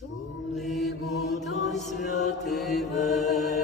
Сумний той святий вечір,